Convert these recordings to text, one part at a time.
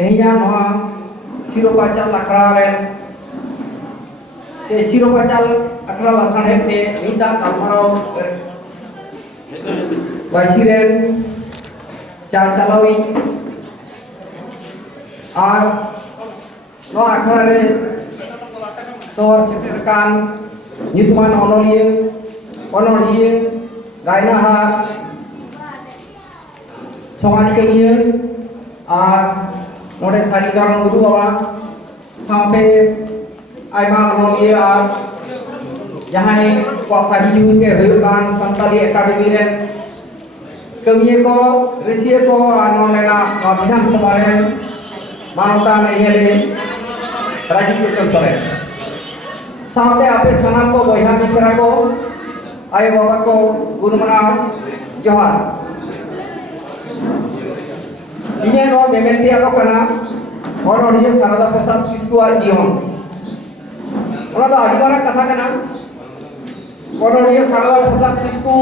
tehnya noa siro pacal akraren se siro pacal akral lasan hete nita kamaro baisiren char chalawi ar no akrare sor seterkan nyutuman onoliye gainahar समाज के लिए और नोडे सारी कारण गुरु बाबा सामने आइमा नोलिए और जहाँ कुआसा हिजू के हुयुगान संताली एकेडमी रे कमिए को ऋषिए को और नोलेना विधान सभा रे मानवता में ये ले राजनीति चल रहे सामने आपे सनाम को बहिहा मिश्रा को आए बाबा को गुरु मनाओ जोहार ini no mementi atau karena orang dia Sarada Prasad Kisku Jion. Orang tu ada orang kata kena orang dia Sarada Prasad Kisku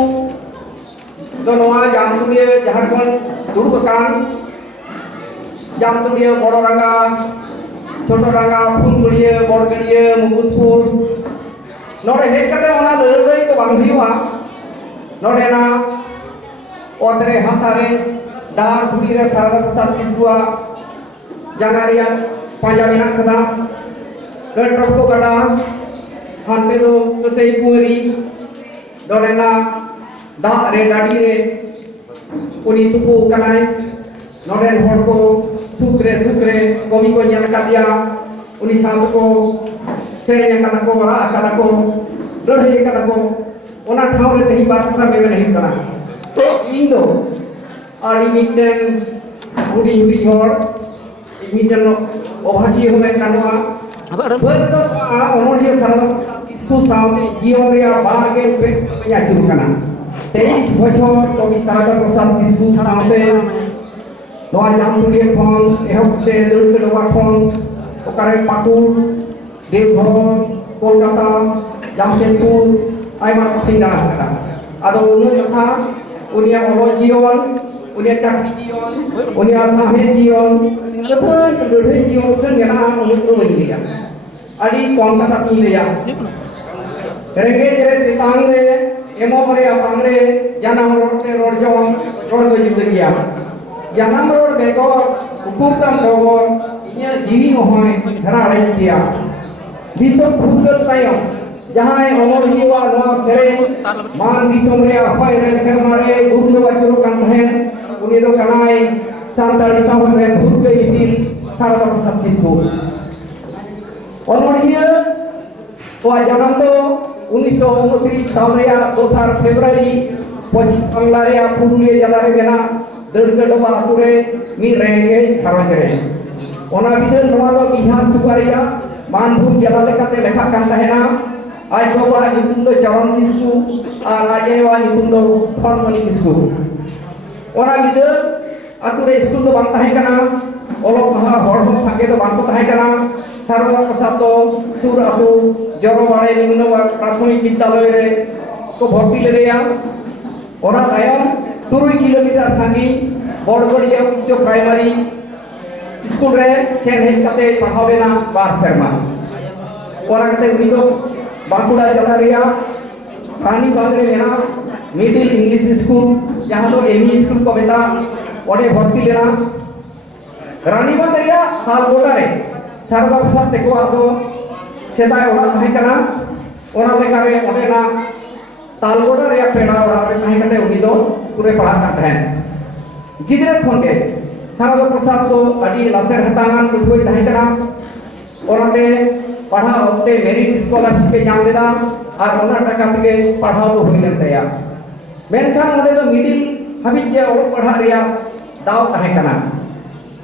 donoa jam tu dia jahat pun dulu kan jam tu dia boro rangga, छोटो रंगा फूल गड़िए बड़ गड़िए मुकुटपुर नोड़े head करते होना लड़ाई तो बांग हुआ नोड़े ना ओतरे हंसारे दार तुरीरे Sarada Prasad Kisku जगारिया पंजाबी ना कदा कटरप को कड़ा हांते दो कसई कुरी नोड़े ना दार रे डाडी रे उनी तुपु कनाई नोड़े हर को थुकरे कवि को nyal kadia uni साल को सेरे कदा को रा कदा को लड़ाई कदा को ओना ठाव रे तही बात कथा में नहीं कना तो इन दो आड़ी मिटन उड़ी उड़ी हर मिटन अभागी होने कानवा बरदो ओनोडिया Sarada Prasad Kisku सावते जीवन रे बागे बेस या जुर कना 23 বছর কবি Sarada Prasad Kisku सावते नोआ जाम तुरिए खन एहबते लुड़के डोबा खन ओकारे पाकुर देवघर कोलकाता जामशेदपुर आयमा कथिना कना आदो उनु कथा उनिया अलो जीवन उनिया चाकरी जीवन उनिया साहे जीवन लथन लड़ाई जीवन kan gana उनु बनिया आदि कम कथा ती लेया रेगे जेरे चितांग रे एमो रे आतांग रे जानम रोडते रोडजों रोड दो जुदगिया jangan road begor hukum begor inya jiwi hoy dhara adia disom phulgal tayom jahan onor hiwa no sere man disom re apai re sermare gurnu bachuru kan tahen uni do kanai santal disom re phulgal itil Sarada Prasad Kisku onor hiya to janam to 1929 साल रे 2 फरवरी पश्चिम बांग्ला रे पुरुलिया जिला रे बेना दड़गडबा आतुरे मी रेंगे घरज रे ओना बिजन नोआ दो बिहार सुपारिया मानभूम जिला लेकाते लेखा कान तहेना आज बाबा निकुम दो चरण किस्कु आ लाजेवा निकुम दो फनमणि किस्कु ओना बिजन आतुरे स्कूल दो बांग ताहे कना ओलो पहा हर हो संगे दो बांग ताहे कना Sarada Prasad दो सुर आतु जरोवाड़े निमुन प्राथमिक विद्यालय रे को भर्ती ले देया ओना तायम 3 किलोमीटर सांगी बड़गड़िया उच्च प्राइमरी स्कूल रे सेन हेज कते पढ़ावेना बार शर्मा ओरा कते उनी दो बांकुड़ा जिला रिया रानी बाग रे लेना मिडिल इंग्लिश स्कूल जहां दो एमई स्कूल को बेटा ओडे भर्ती लेना रानी बाग रिया साल गोटा रे Sarada Prasad तेको आदो सेताय ओड़ा ताहे कना ओना लेकारे ओडे ना तालगोड़ा रे पेड़ा ओड़ा रे ताहे कते उनी दो स्कूल रे पढ़ा कान तहेन गिजरे फोन के Sarada Prasad दो अडी लासेर हतांगान कुटुई ताहे कना ओनाते पढ़ा ओते मेरिट स्कॉलरशिप पे नाम लेदा और ओना टाका तके पढ़ाओ हो होइलन तया मेनखान ओडे दो मिडिल हाबि जे ओलो पढ़ा रिया दाव ताहे कना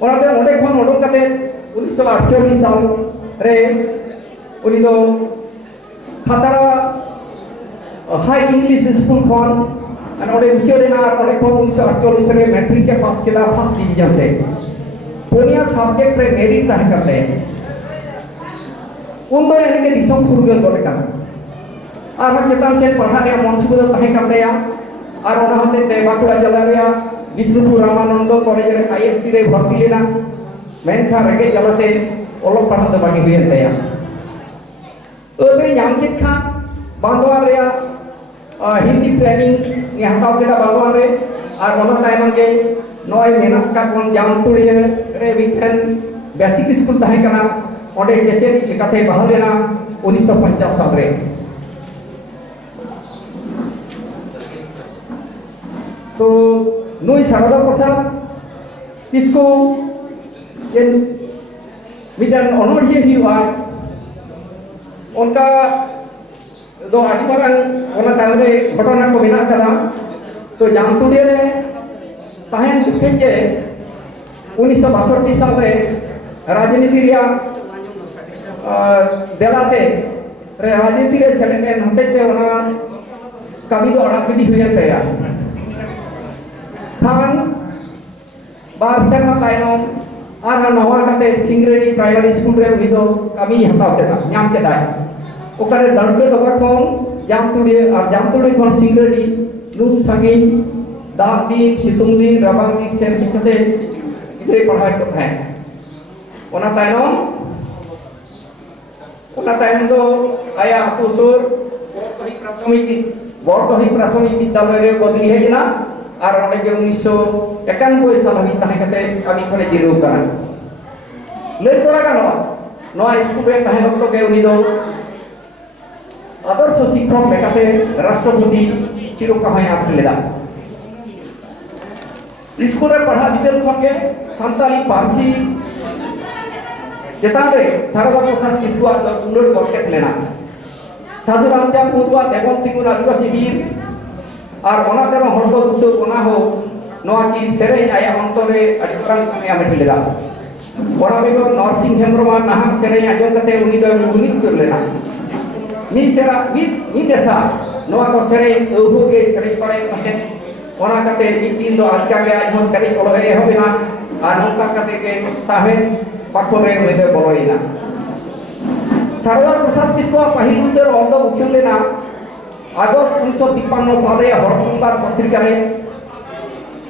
ओनाते ओडे खन ओडो कते 1948 साल रे उनी दो खतरा हाई इंग्लिश स्कूल खन और ओडे बिचोडेना ओडे खन 1948 रे मैट्रिक के पास केदा फर्स्ट डिवीजन ते पोनिया सब्जेक्ट रे मेरिट ताहे करते उन दो यानी के दिसम फुरगल गोटे का और चेतान चेन पढ़ा रे मनसुब दो ताहे करते या और ओना होते ते बाकुड़ा जिला रे विष्णुपुर रामानंद कॉलेज रे आईएससी रे भर्ती लेना मेनखा रेगे जलाते ओलोक पढ़ा दो बाकी हुई तया अरे नाम कित खान बांधवान रे हिंदी ट्रेनिंग नि हताव केदा बांधवान रे और ओना तायनम के नॉय मेहनत का कोन जाम तुड़िए रे विठन बेसिक स्कूल ताहे कना ओडे चेचेनी लेकाते बहाल लेना 1950 साल रे तो नुई सारदा प्रसाद किसको जेन मिटन अनोढ़िए हुआ उनका दो आदि मारंग ओना तायम रे घटना को बिना कदा तो जामतुड़िए रे ताहेन दुखेन जे 1962 साल रे राजनीति रिया देलाते रे राजनीति रे सेलेने हतेते ओना कमी दो अड़क बिदी हुई तया खान बार सेरमा तायनम आर नवा कते सिंगरेनी प्राइमरी स्कूल रे उनी दो कमी हताव तेदा नाम केदाय ओकरे दड़के दबा खन जामतुड़िए और जामतुड़िए खन सिंगरेनी नुन संगी दाग दिन सितुंग दिन रबांग दिन सेन हिकते इधरे पढ़ाई को थाय ओना तायनम दो आया अतुसुर बड़दही प्राथमिक विद्यालय रे बदली हेजना और ओंडे के 1991 साल हाबी ताहे कते कमी खने जिरु करा लई तोरा गानवा नवा स्कूल रे ताहे लक्तो के उनी दो आदर्श शिक्षक लेकाते राष्ट्रपति सिरोका हाय आप लेदा स्कूल रे पढ़ा बिदल खन के संताली पारसी चेतान रे सारदा प्रसाद किस्कुआ उलट गरकेत लेना साधु रामचंद्र मुर्मू देवम तिगुन आदिवासी वीर और ओना तेरो हड़को दुसो ओना हो नवा की सेरे आया अंतरे अडिकरान कमे आमे लेदा ओना बेगो नरसिंह हेमब्रमा नाहक सेरे आजम कते उनी दो उनी कर लेना मी सेरा मी देसा नवा को सेरे ओहो के सेरे पड़े कते ओना कते दिन दो आज का के आज हो सेरे को ए हो बिना आ नौका कते के साहे पाखोरे उनी दो बोलोइना सारदा प्रसाद किस्कुआ पहिल उतर अंग उछल लेना अगस्त 1953 साल रे हर सोमवार पत्रिका रे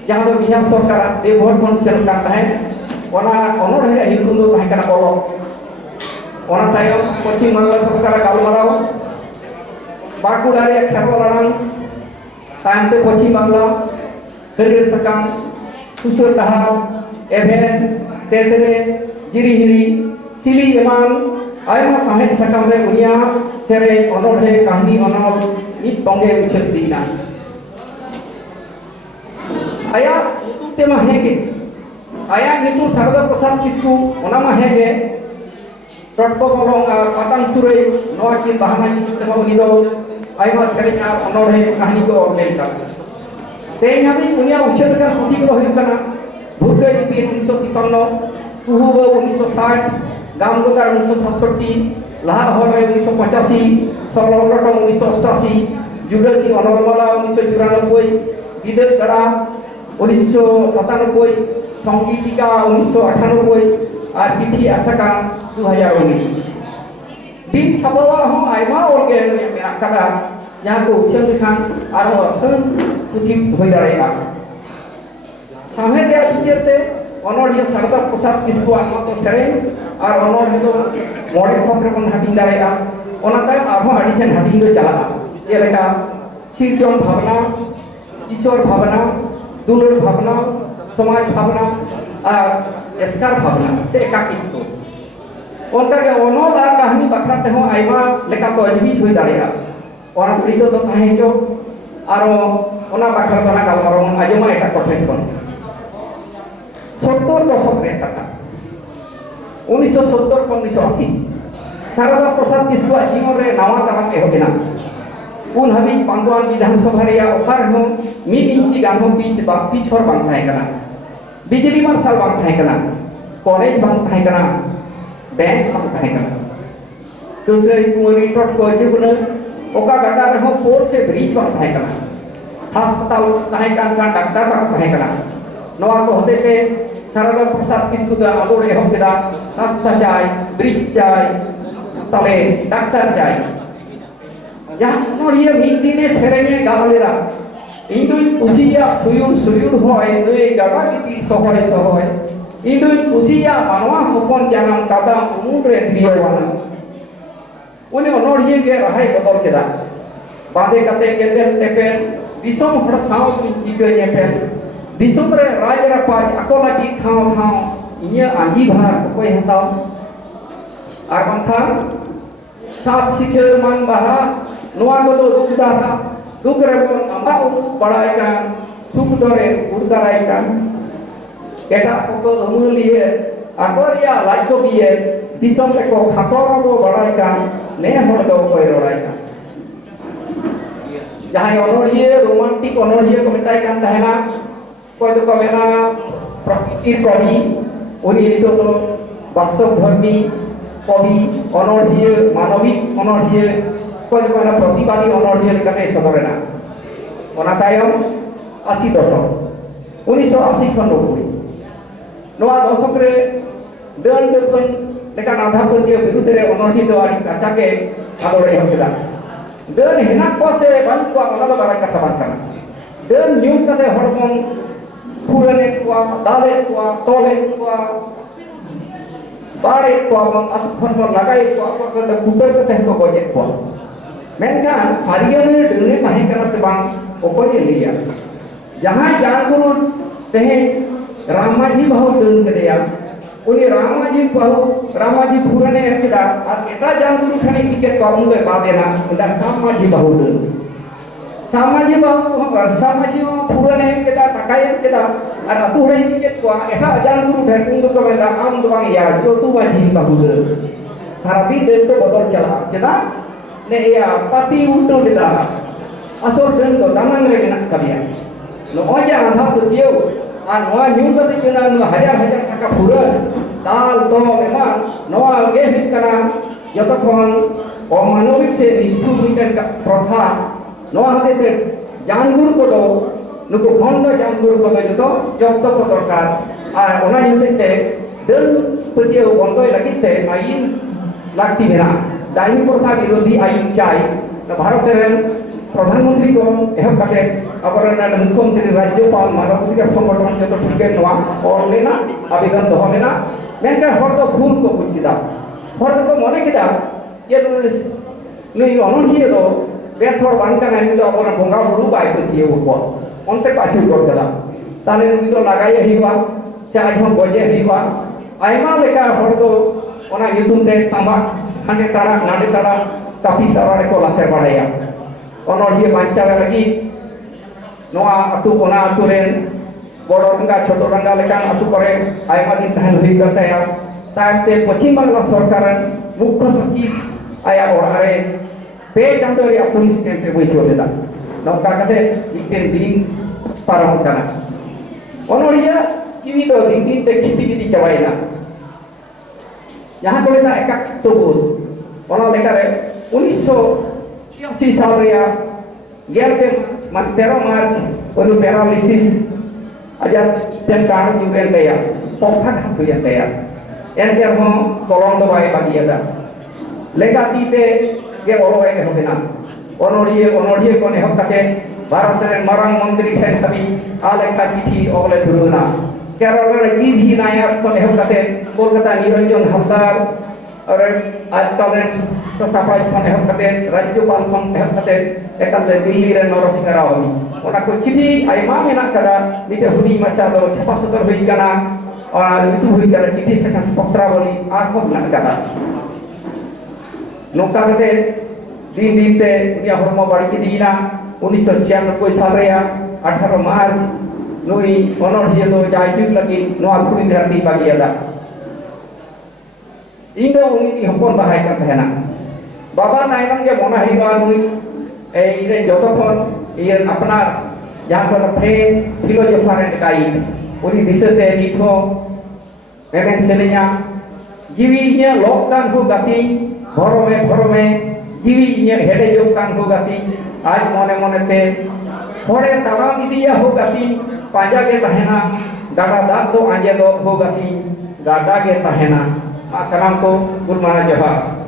जहां दो बिहार सरकार देवभर खन चल करता है ओना अनोढ़े रे हितुन दो ताहे कना बोलो ओना तायो पश्चिम बंगाल सरकार गालमाराव बाकुड़ा रे खेरवा लड़ांग तायम ते पश्चिम बांग्ला हरियर सकाम सुसर डहार एभेन तेतरे जिरिहिरी सिली एमान आयमा साहेब सकाम रे उनिया सेरे अनोढ़े कहानी अनोल मित बंगे उछल दीना आया नुतु तेमा हेगे आया नुतु सारदा प्रसाद किस्कु ओना मा हेगे टटको बोलोंग और पतंग सुरे नवा की बहाना जी तेमा उनी दो आयमा सेरे आ अनोढ़े कहानी को लेन का ते हमें उनिया उछल का पुथी को होय कना भूके लिपि 1953 कुहु 1960 गाम गोदार 1967 लाहा हर 1985 सरलगट 1988 जुडसी अनलमाला 1994 विदेश गड़ा 1997 संगीतिका 1998 और चिट्ठी आशा 2019 दिन छापवा हो आयमा और के मेरा कदा जहां को उछल खान और अथन पुथी होय दाड़ेगा सामने रे चितेरते अनोढ़िया सारदा प्रसाद किस्कुआ मतो सेरेन और अनोढ़ दो मोड़े थोक रे बन हाटिंग दाड़ेगा ओना ताय आभो आडिशन हाटिंग दो चला ये लेका सिरजम भावना ईश्वर भावना दुलर भावना समाज भावना और एस्कार भावना से एकाकित्व ओनका के अनोल आ कहानी बखरा ते हो आइमा लेका तो अजबीज होय दाड़ेगा ओना प्रीतो तो ताहे जो और ओना बखरा तो ना गालमारो आजमा एटा कोठे कोन 70 दशक रे तक 1970 खन 1980 सारदा प्रसाद किस्कुआ जीवन रे नावा तामा के होबिना उन हबी पांडवान विधानसभा रे ओकार हो 1 इंची गानो बीच बा पिछोर बांग थाय कना बिजली मार्शल बांग थाय कना कॉलेज बांग थाय कना बैंक बांग थाय कना दूसरे कुरी टट को जीवन ओका गटा रे हो पोल से ब्रिज बांग थाय कना अस्पताल थाय कना डॉक्टर बांग थाय कना नवा को होते से सारदा प्रसाद किस्कु दा आलोड़े हो केदा रास्ता चाय ब्रिज चाय तले डॉक्टर चाय जहां नोड़िए मिद दिने सेरेने गालेरा इन दुई पुसिया सुयुर होय ए गाडा गिती सहय Indo kusia manwa hopon jangan kata umure triyawana uni onoriye ge rahai bodol keda bade kate gedel tepen disom hor saw chike nyepel disom re raj rapaj ako lagi thau thau inya andi bhar koy hataw ar bangkhan sat sikhe man baha noa godo dukdara dukre bon amba badai kan suk dore urdarai kan eta ko amuliye akoria lajko biye disom ko khator ko badai kan ne hor do koy rorai kan jahay onoriye romantik onoriye ko metai kan tahena koy do ko mena prakritir kobi uni itu to bastav dharmi kobi onoriye manobik onoriye koy do na pratibadi onoriye kane sodorena ona tayom 80 দশক 1980 ᱠᱷᱚᱱ ᱱᱚᱣᱟ ᱱᱚᱣᱟ দশক রে ᱰᱟᱹᱱ ᱰᱟᱹᱯᱟᱹᱱ ᱞᱮᱠᱟᱱ ᱟᱸᱫᱷᱟ ᱯᱟᱹᱛᱭᱟᱹᱣ ᱵᱤᱨᱩᱫᱽ ᱨᱮ ᱚᱱᱚᱬᱦᱮ ᱫᱚ ᱟᱹᱰᱤ ᱠᱟᱪᱟ ᱜᱮ ᱟᱫᱚᱲ ᱮᱦᱚᱵ ᱠᱮᱫᱟ ᱰᱟᱹᱱ ᱦᱮᱱᱟᱜ ᱠᱚᱣᱟ ᱥᱮ ᱵᱟᱹᱱᱩᱜ ᱠᱚᱣᱟ ᱚᱱᱟ ᱫᱚ ᱵᱟᱲᱟᱭ ᱠᱟᱛᱷᱟ ᱵᱟᱝ ᱠᱟᱱᱟ ᱰᱟᱹᱱ ᱧᱩᱢ ᱠᱟᱛᱮ ᱦᱚᱲ ᱵᱚᱱ ᱯᱷᱩᱨᱟᱹᱱᱮᱫ ᱠᱚᱣᱟ ᱫᱟᱞᱮᱫ ᱠᱚᱣᱟ ᱛᱚᱞᱮᱫ ᱠᱚᱣᱟ ᱵᱟᱲᱮᱫ ᱠᱚᱣᱟ ᱵᱚᱱ ᱟᱛᱩ ᱠᱷᱚᱱ ᱵᱚᱱ ᱞᱟᱜᱟᱭᱮᱫ ᱠᱚᱣᱟ ᱚᱠᱚᱭ ᱠᱚᱫᱚ ᱠᱩᱴᱟᱹᱢ ᱠᱟᱛᱮ ᱦᱚᱸᱠᱚ ᱜᱚᱡᱮᱫ ᱠᱚᱣᱟ ᱢᱮᱱᱠᱷᱟᱱ ᱥᱟᱹᱨᱤᱜᱮ ᱰᱟᱹᱱᱮ ᱛᱟᱦᱮᱸ ᱠᱟᱱᱟ ᱥᱮ ᱵᱟᱝ ᱚᱠᱚᱭᱮ ᱞᱟᱹᱭᱟ जहाँ जानगुरु तेहे रामाजी बहु दन करेया उनी रामाजी पुराने किदा और एटा जानगुरु खाने टिकेट पाऊं दे बादेना उदा सामाजी बहु सामाजी पुराने किदा टकाये किदा और अतु हरे टिकेट को एटा जानगुरु ढेकुंग को मेदा आम दो बांग या चोतु माजी बहु सारा दिन दिन तो बदल चला चेदा ने या पाती उल्टो दिदा असर दिन तो दानंग रे ना कदिया नोया आंधा पतियो आ नोया न्यू कते केना हजार हजार टाका पुरन दाल तो एमा नोया गे हित कना यतखन अमानविक से निष्ठुर मिटन का प्रथा नोया हते जानगुरु को दो नुको भंड जानगुरु को दो जब्त को दरकार आ ओना निते दन पतियो बंदोय लगिते आईन लागती मेरा दायनी प्रथा विरोधी आईन चाय भारत रे प्रधानमंत्री को एहब कटे अबरना मुख्यमंत्री राज्यपाल मानवाधिकार संगठन जो ठिके नवा और लेना आवेदन दो लेना मेनका हर तो भूल को बुझ किदा हर तो मने किदा ये नुई अनहिए दो बेस हर बांका नानी तो अबरना बंगा बुरु बाय को दिए ऊपर onte पाचु कर देला ताले नुई तो लगाय हिवा चाय हम गजे हिवा आयमा लेका हर तो ओना युतुम ते तांबा हांडे ताड़ा नाडे ताड़ा कापी ताड़ा को लासे बाड़ाया onoriye bancawe lagi noa atu ona atu ren bodo rangga choto rangga lekan atu kore ayma din tahan hui kata ya taite Pachim Bangla Sarkaran mukho sachiv aya orare pe chando ri police camp boi chole da nokta kate iten din param kana onoriya kiwi do din te khiti chawaina jahan kore ta ekak tobut ona lekare 1986 साल रिया गेल के 13 मार्च और paralysis अजर तेन कारण जुगेन दया पोखा हुयन दया एनते हम तोलम दो bye बागियादा लेगाती ते के ओरोय के होबेना ओनोडिए कोने हक कते भारत रे मारंग मंत्री ठेन हबी आलेखा चिठी ओले धुरुना केरल रे जीभी नायक कोने हक कते कोलकाता निरंजन हलदार और आजकल रे ससापाई खन एहब कते राज्यपाल खन एहब कते एकल दिल्ली रे नरसिंह राव हबी ओना को चिठी आइमा मेना कदा मिटे हुडी माछा दो छपा सदर होई कना और मितु होई कना चिठी सेखन पत्रावली आर खब ना कदा नोका कते दिन दिन ते उनिया हरमो बाड़ी दिना 1996 साल रे 18 मार्च नुई ओनोडिया दो जायजुग लगी नोआ खुनी धरती बागियादा इंदो उनी दी हपन बाहाय का तहना बाबा नायनम के मोना हिगा नुई ए इने जतखन ये अपना जहां पर थे फिलोसफर काई उनी दिसते निथो मेमेन सेलेया जीवी इने लॉकडाउन हो गति घर में जीवी इने हेडे जोकान हो गति आज मने मने ते थोड़े तमाम इदिया हो गति पांजा के तहना गाड़ा दाग तो आंजे दो हो गति गाड़ा के तहना सालाम को गुरमाना जवाब